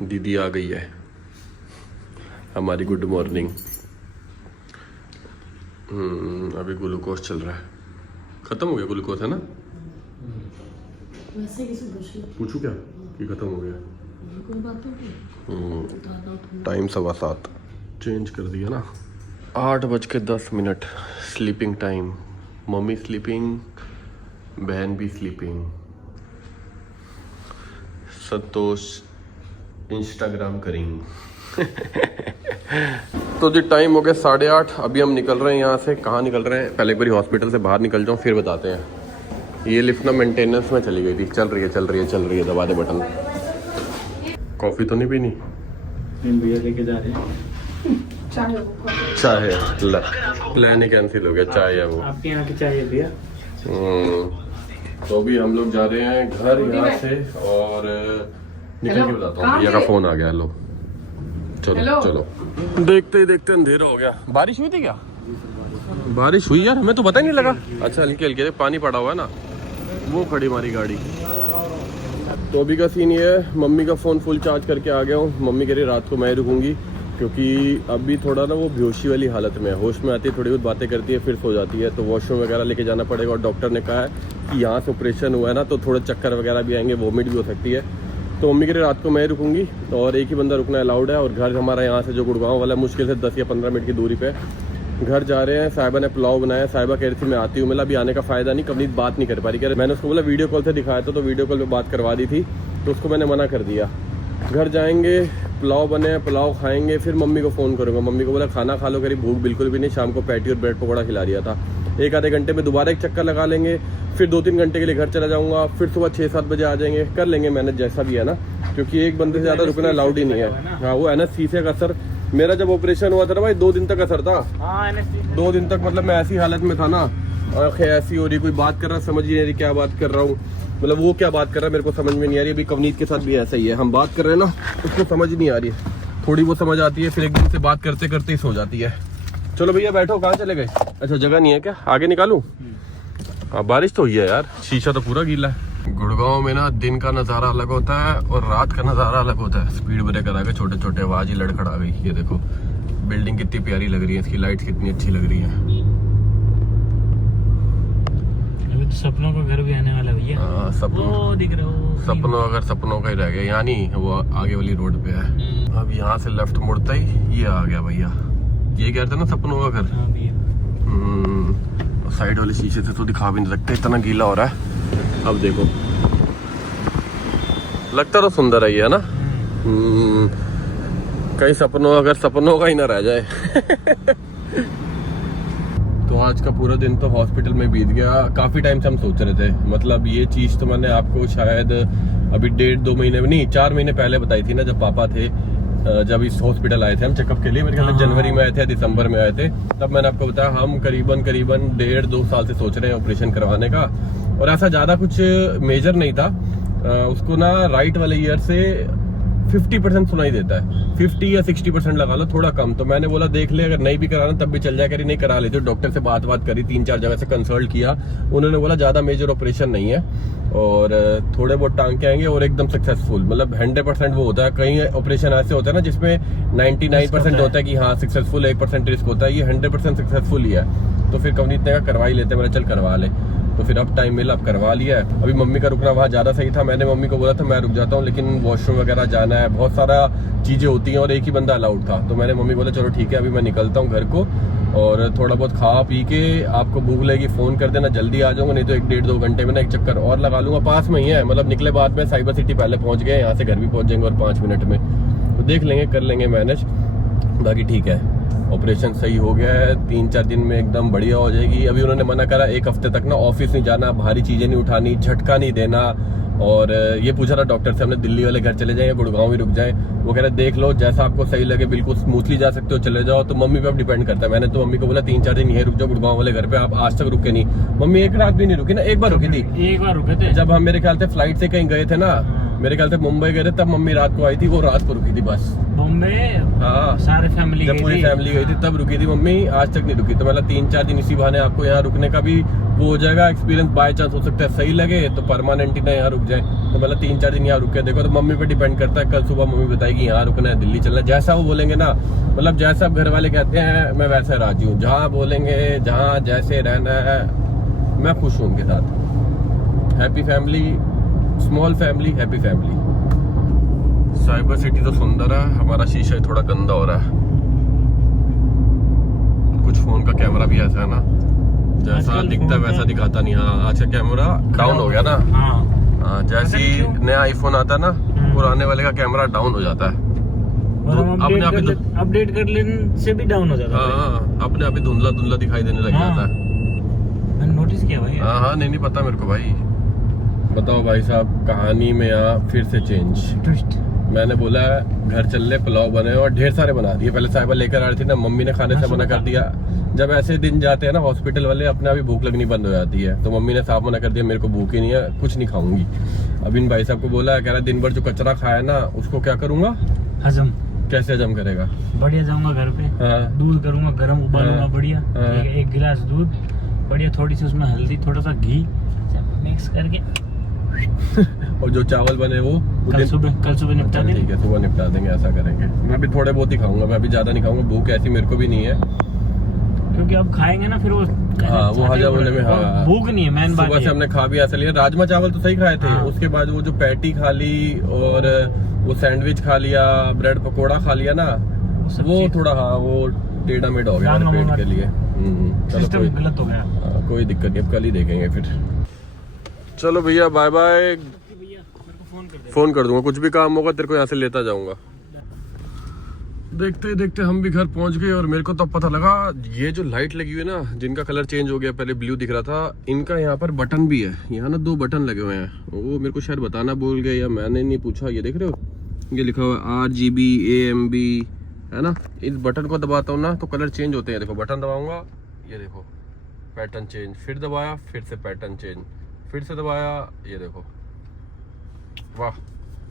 दीदी आ गई है। हमारी गुड मॉर्निंग। अभी ग्लूकोज चल रहा है, खत्म हो गया ग्लूकोज है ना। वैसे किसी पूछू क्या कि खत्म हो गया? कोई बात नहीं। टाइम 7:15 चेंज कर दिया ना। 8:10 स्लीपिंग टाइम। मम्मी स्लीपिंग, बहन भी स्लीपिंग। संतोष इंस्टाग्राम करेंगे। तो जी टाइम हो गया 8:30। अभी हम निकल रहे हैं यहाँ से। कहाँ निकल रहे हैं? पहले एक बार हॉस्पिटल से बाहर निकल जाऊँ फिर बताते हैं। ये लिफ्ट ना मेंटेनेंस में चली गई थी। चल रही है, दबा दे बटन। कॉफ़ी तो नहीं पीनी? भैया लेके जा रहे हैं चाय। प्लान ही कैंसिल हो गया, चाय है वो। आपके यहाँ की चाहिए भैया? तो अभी हम लोग जा रहे हैं घर यहाँ से, और निकल के बताता हूँ। भैया का फोन आ गया। लो चलो। देखते ही देखते अंधेरा हो गया। बारिश हुई थी क्या? बारिश हुई यार, हमें तो पता ही नहीं लगा। अच्छा हल्के हल्के पानी पड़ा हुआ है ना, वो खड़ी हमारी गाड़ी। तो अभी का सीन ये है, मम्मी का फ़ोन फुल चार्ज करके आ गया हूँ। मम्मी कह रही रात को मैं रुकूंगी, क्योंकि अभी थोड़ा ना वो बेहोशी वाली हालत में है। होश में आती है, थोड़ी बहुत बातें करती है, फिर सो जाती है। तो वॉशरूम वगैरह लेके जाना पड़ेगा। और डॉक्टर ने कहा है कि यहाँ से ऑपरेशन हुआ है ना, तो थोड़े चक्कर वगैरह भी आएंगे, वॉमिट भी हो सकती है। तो मम्मी के लिए रात को मैं रुकूंगी और एक ही बंदा रुकना अलाउड है। और घर हमारा यहाँ से जो गुड़गांव वाला मुश्किल से 10 या 15 मिनट की दूरी पे घर जा रहे हैं। साहिबा ने पुलाव बनाया, साहिबा कह रही थी मैं आती हूँ, मतलब अभी आने का फ़ायदा नहीं, कभी बात नहीं कर पा रही। कह रही मैंने उसको बोला वीडियो कॉल से दिखाया था, तो वीडियो कॉल पे बात करवा दी थी, तो उसको मैंने मना कर दिया। घर जाएंगे, पुलाव बने, पुलाव खाएंगे, फिर मम्मी को फ़ोन करूँगा। मम्मी को बोला खाना खा लो, करी भूख बिल्कुल भी नहीं, शाम को पैटी और ब्रेड पकौड़ा खिला दिया था। एक आधे घंटे में दोबारा एक चक्कर लगा लेंगे, फिर 2-3 घंटे के लिए घर चला जाऊँगा, फिर सुबह 6-7 बजे आ जाएंगे, कर लेंगे मैनेज जैसा भी है ना, क्योंकि एक बंदे से ज़्यादा रुकना अलाउड ही नहीं है। हाँ वो एनेस्थीसिया का असर, मेरा जब ऑपरेशन हुआ था ना भाई 2 दिन तक असर था। 2 दिन तक मतलब मैं ऐसी हालत में था ना, आँखें ऐसी हो रही, कोई बात कर रहा समझ ही नहीं रही क्या बात कर रहा हूँ, मतलब वो क्या बात कर रहा है मेरे को समझ में नहीं आ रही। अभी कवनीत के साथ भी ऐसा ही है, हम बात कर रहे हैं ना उसको समझ नहीं आ रही है, थोड़ी वो समझ आती है, फिर एकदम से बात करते करते ही सो जाती है। चलो भैया बैठो, कहाँ चले गए? अच्छा जगह नहीं है क्या, आगे निकालूं? हाँ बारिश तो हुई है यार, शीशा तो पूरा गीला है। गुड़गांव में ना दिन का नज़ारा अलग होता है और रात का नज़ारा अलग होता है। स्पीड ब्रेकर आ गए, छोटे छोटे आवाज ही लड़खड़ा गई। ये देखो बिल्डिंग कितनी प्यारी लग रही है, इसकी लाइट कितनी अच्छी लग रही है। अभी तो सपनों का घर भी आने वाला भैया। हाँ सपनों दिख रहा हो, सपनों अगर सपनों का ही रह गया, यहाँ नहीं, वो आगे वाली रोड पे है। अब यहाँ से लेफ्ट मुड़ता ही ये आ गया भैया, ये कह रहे थे ना सपनों का घर। हाँ भैया। साइड वाले शीशे से तो दिखा भी नहीं सकते, इतना गीला हो रहा है। अब देखो लगता तो सुंदर है ये, है ना? कहीं सपनों अगर सपनों का ही ना रह जाए। तो आज का पूरा दिन तो हॉस्पिटल में बीत गया। काफी टाइम से हम सोच रहे थे, मतलब ये चीज तो मैंने आपको शायद अभी 1.5-2 महीने में नहीं 4 महीने पहले बताई थी ना, जब पापा थे, जब इस हॉस्पिटल आए थे हम चेकअप के लिए, मेरे ख्याल से जनवरी में आए थे, दिसंबर में आए थे, तब मैंने आपको बताया हम करीबन 1.5-2 साल से सोच रहे हैं ऑपरेशन करवाने का। और ऐसा ज्यादा कुछ मेजर नहीं था, उसको ना राइट वाले ईयर से 50% सुनाई देता है, 50 या 60% लगा लो, थोड़ा कम। तो मैंने बोला देख ले, अगर नहीं भी कराना तब भी चल जाए, करी नहीं करा लेते। डॉक्टर से बात करी, 3-4 जगह से कंसल्ट किया, उन्होंने बोला ज्यादा मेजर ऑपरेशन नहीं है और थोड़े बहुत टांग के आएंगे और एकदम सक्सेसफुल, मतलब 100% वो होता है। कई ऑपरेशन ऐसे होते हैं ना जिसमें 99% होता है कि हाँ सक्सेसफुल, 1% रिस्क होता है, ये 100% सक्सेसफुल ही है। तो फिर कवनीत ने कहा करवा ही लेते, मैंने चल करवा ले। तो फिर अब टाइम मिला, अब करवा लिया है। अभी मम्मी का रुकना वहाँ ज़्यादा सही था, मैंने मम्मी को बोला था मैं रुक जाता हूँ, लेकिन वॉशरूम वगैरह जाना है, बहुत सारा चीज़ें होती हैं और एक ही बंदा अलाउड था। तो मैंने मम्मी को बोला चलो ठीक है अभी मैं निकलता हूँ घर को, और थोड़ा बहुत खा पी के आपको भूख लगेगी फ़ोन कर देना, जल्दी आ जाऊँगा, नहीं तो 1-1.5-2 घंटे में ना एक चक्कर और लगा लूँगा। पास में ही है, मतलब निकले बाद में साइबर सिटी पहले पहुँच गए, यहाँ से घर भी पहुँच जाएंगे और 5 मिनट में, तो देख लेंगे, कर लेंगे मैनेज। बाकी ठीक है, ऑपरेशन सही हो गया है, 3-4 दिन में एकदम बढ़िया हो जाएगी। अभी उन्होंने मना करा 1 हफ्ते तक ना ऑफिस नहीं जाना, भारी चीजें नहीं उठानी, झटका नहीं देना। और ये पूछा था डॉक्टर से हमने दिल्ली वाले घर चले जाएं या गुड़गांव ही रुक जाएं। वो कह रहे देख लो जैसा आपको सही लगे, बिल्कुल स्मूथली जा सकते हो चले जाओ। तो मम्मी पे अब डिपेंड करता है। मैंने तो मम्मी को बोला 3-4 दिन यहीं रुक जाओ गुड़गांव वाले घर पे, आप आज तक रुके नहीं। मम्मी एक रात भी नहीं रुकी ना, एक बार रुकी थी, एक बार रुके थे जब हम मेरे ख्याल से फ्लाइट से कहीं गए थे ना, मेरे ख्याल से मुंबई गए थे, तब मम्मी रात को आई थी, वो रात को रुकी थी बस। बॉम्बे हाँ सारे फैमिली जब पूरी फैमिली गई थी तब रुकी थी मम्मी, आज तक नहीं रुकी। तो मतलब 3-4 दिन इसी बहाने आपको यहाँ रुकने का भी वो हो जाएगा एक्सपीरियंस। बाय चांस हो सकता है सही लगे तो परमानेंट ही ना यहाँ रुक जाए, तो मतलब 3-4 दिन यहाँ रुक के देखो। तो मम्मी पे डिपेंड करता है, कल सुबह मम्मी बताएगी यहाँ रुकना है, दिल्ली चलना है, जैसा वो बोलेंगे ना, मतलब जैसा अब घर वाले कहते हैं मैं वैसा राजी हूँ। जहाँ बोलेंगे, जहाँ जैसे रहना है, मैं खुश हूँ उनके साथ। Happy family, small family, happy family. Cyber city तो सुंदर है, हमारा शीशा थोड़ा गंदा हो रहा है। कुछ फोन का कैमरा भी ऐसा है ना, जैसा दिखता है वैसा दिखाता नहीं। हाँ आज का कैमरा डाउन हो गया ना। हाँ जैसे ही नया आईफोन आता है ना, पुराने वाले का कैमरा डाउन हो जाता है, अपने आप ही अपडेट कर लेने से भी डाउन हो जाता है। हाँ अपने आप ही धुंधला धुंधला दिखाई देने लग जाता है। मैंने नोटिस किया भाई। हाँ नहीं पता मेरे को भाई। बताओ भाई साहब, कहानी में यहाँ फिर से चेंज। ट्विस्ट। मैंने बोला घर चल ले, पुलाव बने और ढेर सारे बना दिए। पहले साहिबा लेकर आ रही थी ना, मम्मी ने खाने से मना कर दिया। जब ऐसे दिन जाते हैं ना हॉस्पिटल वाले, अपने आप ही भूख लगनी बंद हो जाती है। तो मम्मी ने साफ मना कर दिया, मेरे को भूख ही नहीं है, कुछ नहीं खाऊंगी। अब इन भाई साहब को बोला, कह रहा दिन भर जो कचरा खाया ना उसको क्या करूंगा, हजम। कैसे हजम करेगा? बढ़िया जाऊंगा घर पे, हाँ दूध करूंगा गर्म, उबालूंगा बढ़िया, हाँ। एक गिलास दूध बढ़िया, थोड़ी सी उसमें हल्दी, थोड़ा सा घी मिक्स करके और जो चावल बने वो कल सुबह निपटा देंगे। ठीक है, सुबह निपटा देंगे, ऐसा करेंगे। मैं भी थोड़े बहुत ही खाऊंगा, मैं अभी ज्यादा नहीं खाऊंगा, भूख ऐसी मेरे को भी नहीं है। क्योंकि अब खाएंगे ना फिर वो हाँ, वो हजम होने में, हाँ। भूख नहीं है मैन बात सुबह से ये। हमने खा भी ऐसा लिया, राजमा चावल तो सही खाए थे, हाँ। उसके बाद वो जो पैटी खा ली और वो सैंडविच खा लिया, ब्रेड पकोड़ा खा लिया ना, सब वो चीज़- थोड़ा हाँ वो टेढ़ा मेढ़ा हो गया जान मेरे पेट नमक- के लिए। चलो सिस्टम कोई गलत हो गया। कोई दिक्कत नहीं, अब कल ही देखेंगे फिर। चलो भैया बाय बाय, भैया मेरे को फोन कर दे। फोन कर दूंगा, कुछ भी काम होगा तेरे को यहाँ से लेता जाऊंगा। देखते देखते हम भी घर पहुंच गए और मेरे को तब पता लगा ये जो लाइट लगी हुई है ना, जिनका कलर चेंज हो गया, पहले ब्लू दिख रहा था, इनका यहाँ पर बटन भी है। यहाँ ना 2 बटन लगे हुए हैं, वो मेरे को शायद बताना भूल गए या मैंने नहीं पूछा। ये देख रहे हो, ये लिखा हुआ है RGB AMB, है ना। इस बटन को दबाता हूँ ना तो कलर चेंज होते हैं। देखो बटन दबाऊंगा, ये देखो पैटर्न चेंज, फिर दबाया फिर से पैटर्न चेंज, फिर से दबाया, ये देखो, वाह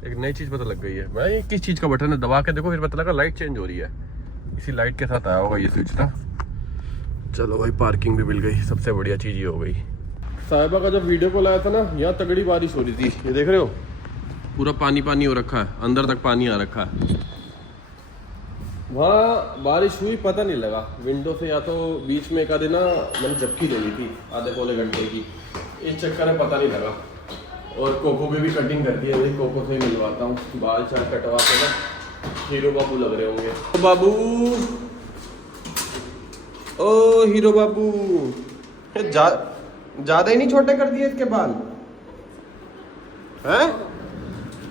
एक नई चीज पता लग गई है। भाई किस चीज का बटन है, दबा के देखो फिर पता लगा लाइट चेंज हो रही है। इसी लाइट के साथ आया होगा ये स्विच ना। चलो भाई पार्किंग भी मिल गई, सबसे बढ़िया चीज ये हो गई। साहिबा का जब वीडियो कॉल आया था ना, यहाँ तगड़ी बारिश हो रही थी, ये देख रहे हो पूरा पानी पानी हो रखा है, अंदर तक पानी आ रखा है। वहाँ बारिश हुई पता नहीं लगा, विंडो से या तो बीच में एक आधे ना मैंने झपकी ले ली थी आधे पौने घंटे की, इस चक्कर में पता नहीं लगा। और कोको में भी कटिंग कर दी है, वही कोको से ही मिलवाता हूँ, बाल चाल कटवा के ना हीरो बाबू लग रहे होंगे। ओ बाबू, ओ हीरो बाबू, ज्यादा ही नहीं छोटे कर दिए इसके बाल हैं?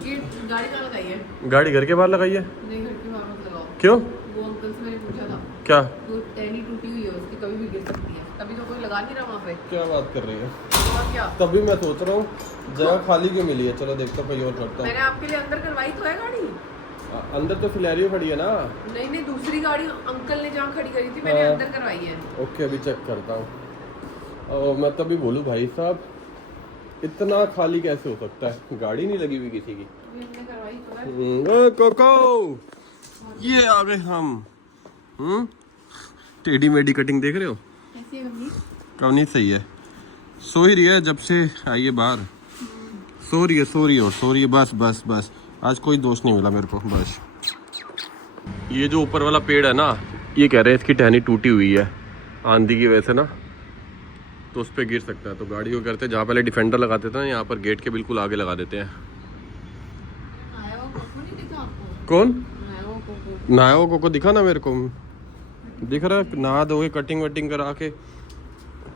ये गाड़ी कहाँ लगाई है? गाड़ी घर के बाहर लगाई है? नहीं, घर के बाहर मत लगाओ। क्यों? वो अंकल से मैंने पूछा था, क्या वो टहनी टूटी हुई है उसकी, कभी भी गिर सकती है। तभी तो कोई लगा नहीं रहा वहाँ पे। क्या बात कर रही है? और क्या, तभी मैं सोच रहा हूँ जगह खाली क्यों मिली है। चलो देखता हूँ कहीं और करता मैंने आपके लिए अंदर करवाई तो है गाड़ी। हूँ। अंदर तो फिलैरियो खड़ी है ना। नहीं नहीं, दूसरी गाड़ी अंकल ने जहाँ खड़ी करी थी मैंने हाँ। अंदर करवाई है। ओके अभी चेक करता हूँ। और मैं तभी बोलूँ भाई साहब इतना खाली कैसे हो सकता है, गाड़ी नहीं लगी हुई किसी की। अभी हमने करवाई तो है। ओ कोको, ये आ गए हम। टेढ़ी मेढ़ी कटिंग देख रहे हो, कैसी है कमी? कवनी सही है, सो ही रही है जब से आई है बाहर, सो रही है बस बस बस। आज कोई दोष नहीं मिला मेरे को बस। ये जो ऊपर वाला पेड़ है ना, ये कह रहे हैं इसकी टहनी टूटी हुई है आंधी की वजह से ना, तो उस पर गिर सकता है। तो गाड़ी को करते जहाँ पहले डिफेंडर लगाते थे ना, यहाँ पर गेट के बिल्कुल आगे लगा देते हैं। आया वो कोको नहीं दिखा आपको? कौन आया वो कोको। नहाया को दिखा ना मेरे को, दिख रहा है। नहा धो के कटिंग वटिंग करा के,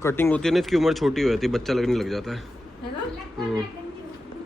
कटिंग होती है ना इसकी उम्र छोटी हो जाती है, बच्चा लगने लग जाता है। है ना?